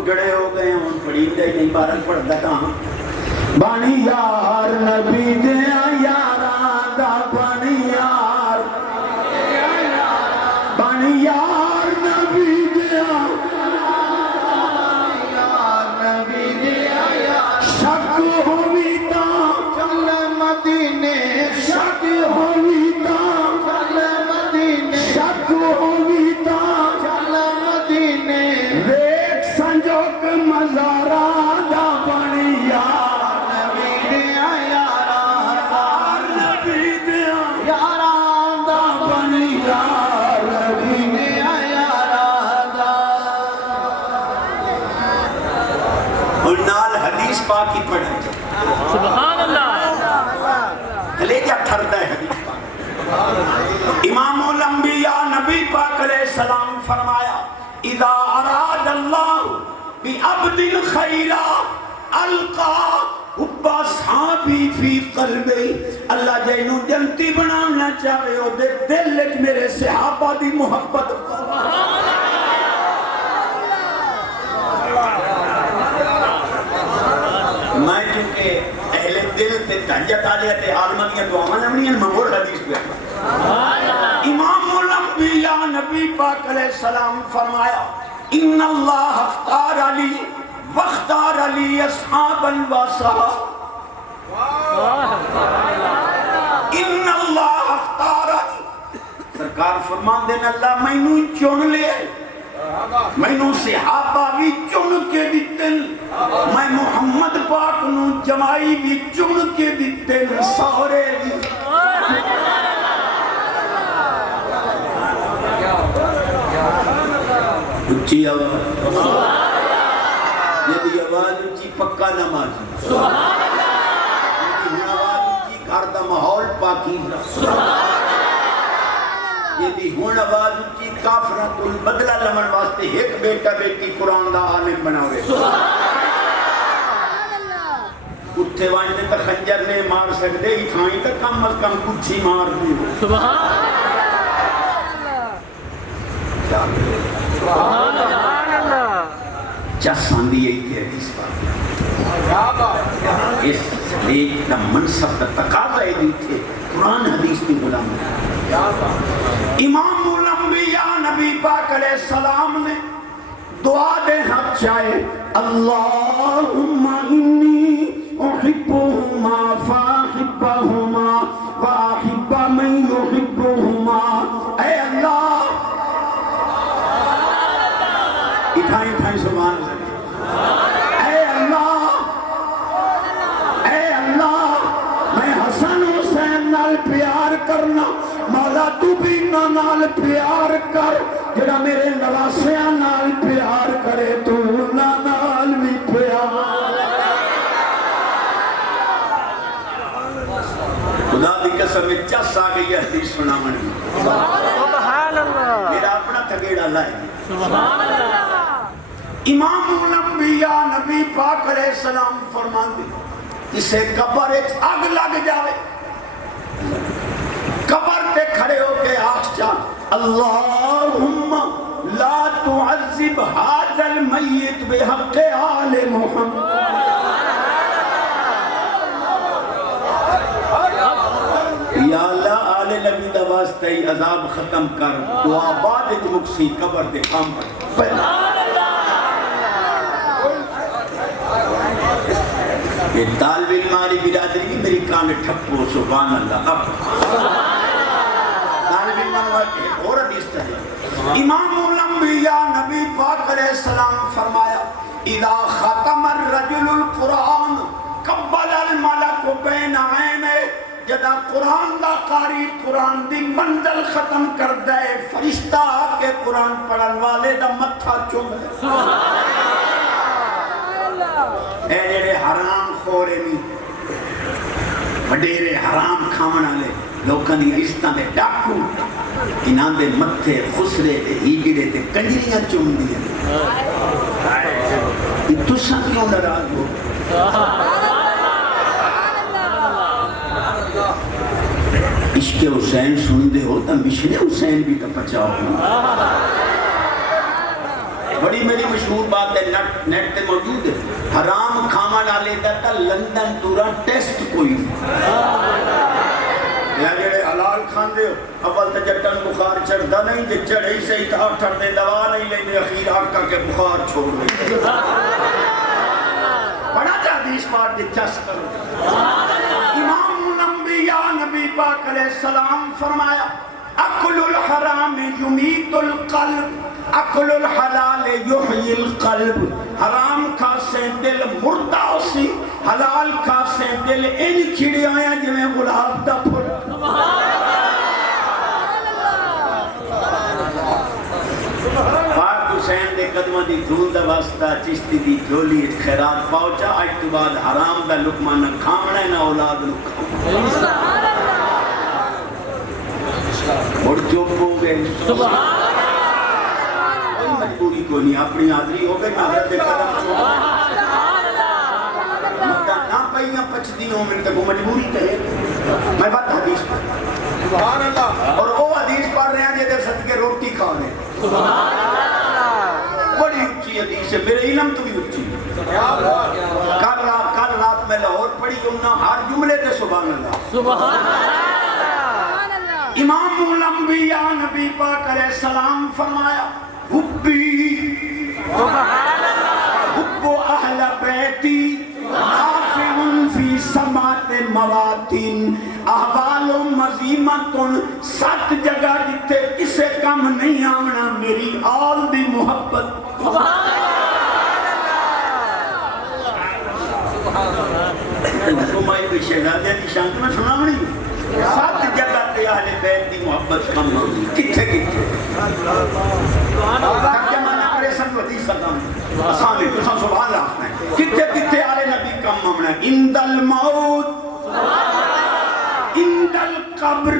ٹکڑے ہو گئے ہوں پڑھی گئی نہیں بارک پڑھتا کہاں بانی یار نبی دیا یاران دا بانی یار بانی یار نبی دیا نبی دیا شک ہوئی تا چل مدینے شک ہوئی تا چل مدینے شک ہوئی تا چل مدینے ویک سنجوک مزاران دا بانی یار کی پڑھیں سبحان اللہ کلیجہ ٹھرتا ہے حدیث پاک امام الانبیاء نبی پاک علیہ السلام فرمایا اذا اراد اللہ بعبد خیرا القا حب صحابی فی قلبی اللہ جینو جنتی بنانا چاہے ہو دے دل وچ میرے صحابہ دی محبت میں چونکہ اہل دل تے تہجت آلیا تے عالمانیاں دعاواں نمڑیاں مغور حدیث پہ امام الانبیاء نبی پاک علیہ السلام فرمایا ان اللہ اختار علی واختار علی اصحابا وصحابا ان اللہ اختار علی سرکار فرمان دین اللہ میں نو چن لے میں نو صحابہ بھی چن کے دیتن میں محمد پاک نو جمائی بھی چن کے دیتن سورے بھی اچھی آواز یہ آواز اچھی پکا نماز یہ آواز اچھی گھر دا ماحول پاکیزہ یہ دی ہون آواز اچھی کافرہ کل بدلہ لمن واسطے ایک بیٹا بیٹی قرآن دا عالم بناوے اتھے وانجنے تا خنجر نے مار سکتے ہی تھائیں تا کم از کم کچھی مار دی سبحان اللہ چسان دی یہی تھی حدیث پاک اس لیے نا منصب تا تقاضا ہے دی تھے قرآن حدیث کی غلام امام الانبیاء نبی پاک علیہ السلام نے دعا دے حق چاہے اللہم انی احبہما فاحبہما واحب من یحبہما اے اللہ اٹھائیں اٹھائیں سبحان اللہ اے اللہ میں حسن حسین نال پیار کرنا مولا تو بھی نال پیار کر جڑا میرے نواسیاں نال پیار کرے تو نال بھی پیار خدا دی قسم چس آ گئی حدیث سناون سبحان اللہ میرا اپنا تھگیڑا لائے سبحان اللہ امام الانبیاء نبی پاک علیہ السلام فرماتے اسے قبر ایک آگ لگ جاوے قبر تے کھڑے ہو کے آخ چاہ اللہم لا تعذب هذا المیت بحق آل محمد یا اللہ آل نبی دا واسطہ ہی عذاب ختم کر دعا بعد اچ مکسی قبر دے کام پر یہ طالب علمانی برادری میری کان ٹھپو سبحان اللہ اب طالب علمانی اور حدیث چاہیے امام الانبیاء نبی پاک علیہ السلام فرمایا اذا ختم الرجل القرآن قبل الملک بین عینے جدا قرآن دا قاری قرآن دی منزل ختم کر دے فرشتہ کے قرآن پڑھن والے دا متھا چوم دے اے جڑے حرام خورے نہیں وڈیرے حرام کھاون والے لوکاں دی عزتاں دے ڈاکو انہاں دے متھے خسرے تے ہیجڑے تے کنجریاں چومدیاں یہ تساں کیوں ناراض ہو عشق حسین سن دے ہو تو مشن حسین بھی تو پچاؤ بڑی میری مشہور بات ہے، نیٹ تے موجود ہے، حرام کھاما ڈالے دا لندن تورا ٹیسٹ کوئی یا جڑے حلال کھان دے ہو اول تے جٹن بخار چڑھدا نہیں تے چڑھے ہی صحیح تھا ٹھڑ دے دوا نہیں لیندے اخیر آ کر کے بخار چھوڑ دے بڑا حدیث پاک دلچسپ کرو۔ امام الانبیاء نبی پاک علیہ السلام فرمایا اکل الحرام یمیت القلب اکل الحلال یحیی القلب، حرام کھا سے دل مردہ سی، حلال کھا سے دل ان کھڑی آیا جو میں گلاب دا پھل۔ پاک حسین دے قدمہ دی دھول دا واسطہ چشتی دی جھولی خیرات پہنچا، آج تو بعد حرام دا لقمہ نہ کھامنا نہ اولاد نہ کھامنا، اور چوپ ہو گئے۔ کوئی مجبوری کو نہیں، اپنی حاضری ہو گئی حضرت قدم چھوڑا مدہ نہ پہیاں پچ دیوں میں تک وہ مجبوری کہے۔ میں بات حدیث پر سبحان اللہ، اور وہ حدیث پڑھ رہے ہیں جیسے صدقے روٹی کھا رہے ہیں، بڑی اچھی حدیث ہے، میرے علم تو بھی اچھی ہے۔ کل رات میں لاہور پڑھی جملہ ہر جملے تے سبحان اللہ۔ امام الانبیاء نبی پاک علیہ السلام فرمایا حبی حب اہل بیتی نافع فی سماعت مواتن احوال و مزیمت 7 جگہ جتے کسے کم نہیں آمنا میری آل دی محبت۔ سمائی بھی شہزادیہ کی شانت میں سنا ہوئی 7 جگہ تے اہل بیت دی محبت کم ہوگی، کتھے کتھے ترجمہ نہ کرے سن حدیث ختم آسانی تو سب سبحان اللہ ہے، کتھے کتھے اہل نبی کم ہونا، عند الموت، عند القبر،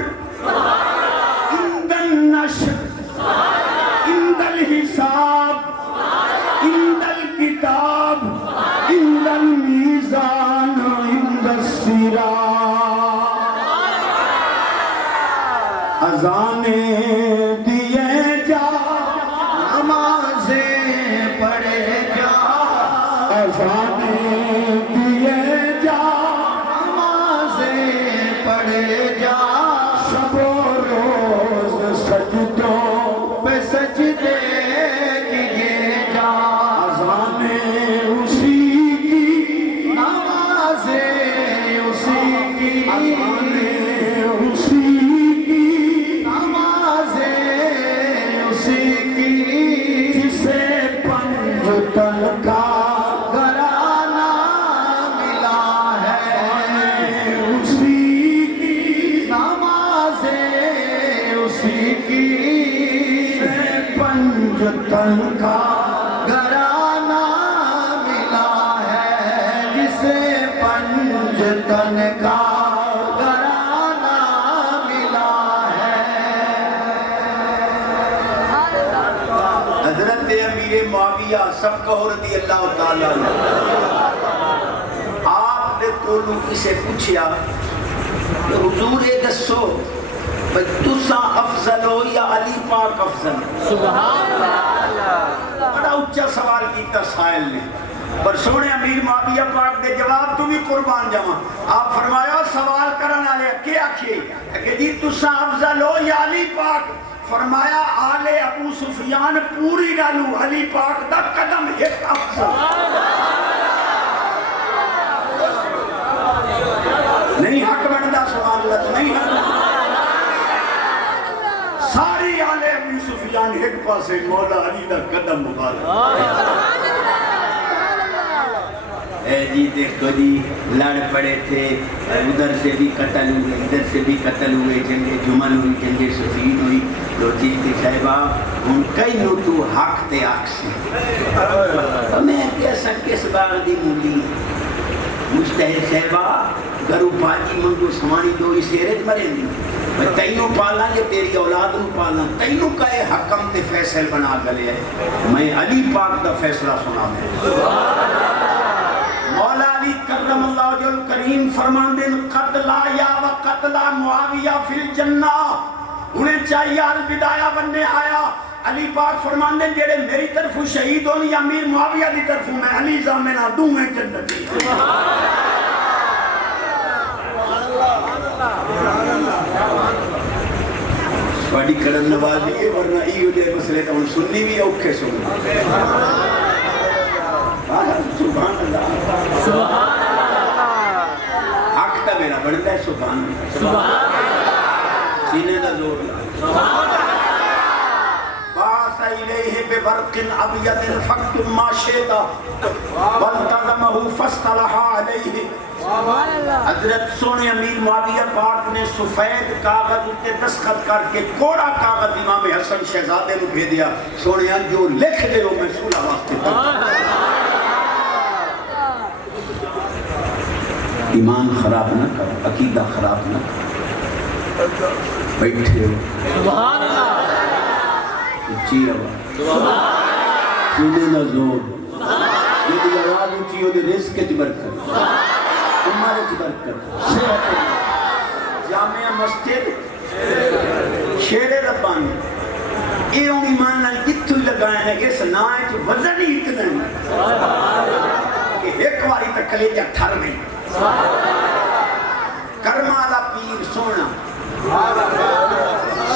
عند النشر، عند الحساب، عند الکتاب، عند المیزان، عند الصراط۔ اذانیں دیے جا نمازیں پڑھے جا، اذانیں دیے جا نمازیں پڑھے جا، شب و روز سجدوں پہ سجدے کیے جا، اذانیں اسی کی نمازیں اسی کی، اذانیں اسی تن کا گھرانہ ملا ہے، اسی کی نمازیں اسی کی، پنج تن کا گھرانہ ملا ہے، جسے پنج تن کا گھرانہ ملا ہے۔ حضرت امیر معاویہ سب کو رضی اللہ تعالیٰ آپ نے کولو کسے پوچھیا کہ حضور دسو تساں افضل ہو یا علی پاک افضل؟ سبحان اللہ، بڑا اچھا سوال کیتا سائل نے، پر سونے امیر معاویہ پاک دے جواب تو بھی قربان جاواں۔ آپ فرمایا سوال کرنا لے کیا کھے کہ جی تساں افضل ہو یا علی پاک؟ فرمایا آل ابو سفیان پوری گالو علی پاک دا قدم ایک افضل نہیں، حق بندہ سبحان اللہ نہیں ہے، ساری آل ابو سفیان ایک پاسے مولا علی دا قدم مبارک۔ اے جی دیکھو جی لڑ پڑے تھے، ادھر سے بھی قتل ہوئے ادھر سے بھی قتل ہوئے، جنگ جمل ہوئی جنگ صفین ہوئی، تو جی صاحبہ ان کئی نو تو حق تے آکسی میں کیسا کس باغ دی مولی مجتہد صاحبہ گرو پاکی منگو سوانی دو اس ایرج مرین دی میں تینوں پالا یا تیری اولاد نو پالا، تینوں کہے حکم تے فیصل بنا گلے ہے، میں علی پاک دا فیصلہ سنا میں۔ مولا علی کرم اللہ وجہ الکریم فرمان دین قتلا یا و قتلا معاویہ فی الجنہ، انہیں چاہیے البدایہ بننے آیا علی پاک فرماندے جڑے میری طرف شہید ہون یا امیر معاویہ دی طرف میں علی زامنہ دوویں جنتی بڑی کرن نوازی ہے ورنہ ایو دے مسئلے تو سننی بھی اوکھے سن سبحان اللہ سبحان اللہ حق تا میرا بڑھتا ہے سبحان اللہ سینے دا زور لا باس الیہ ببرق ابیض فاکتب ما شئت والتزمہ فاصطلح علیہ حضرت سونے امیر معاویہ پاک نے سفید کاغذ اتے دستخط کر کے کوڑا کاغذ امام حسن شہزادے نو بھیجیا سونے جو لکھ دے ہو میں صلح واسطے ایمان خراب نہ کر عقیدہ خراب نہ کر بیٹھے ہو سبحان اللہ اچھی آواز سینے نہ زور یہ آواز اچھی ہو دے رزق کی برکت عمر کی برکت صحت جامعہ مسجد شیر ربانی یہ ان ایمان نال اتو لگائیں ہے کہ اس نائے جو وزن ہی اتنا ہے کہ ایک واری تک کلیجہ تھر نہیں کرمالا پیر سونا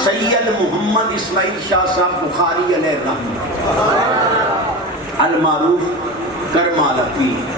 سید محمد اسماعیل شاہ صاحب بخاری علیہ الرحمہ المعروف کرمالا پیر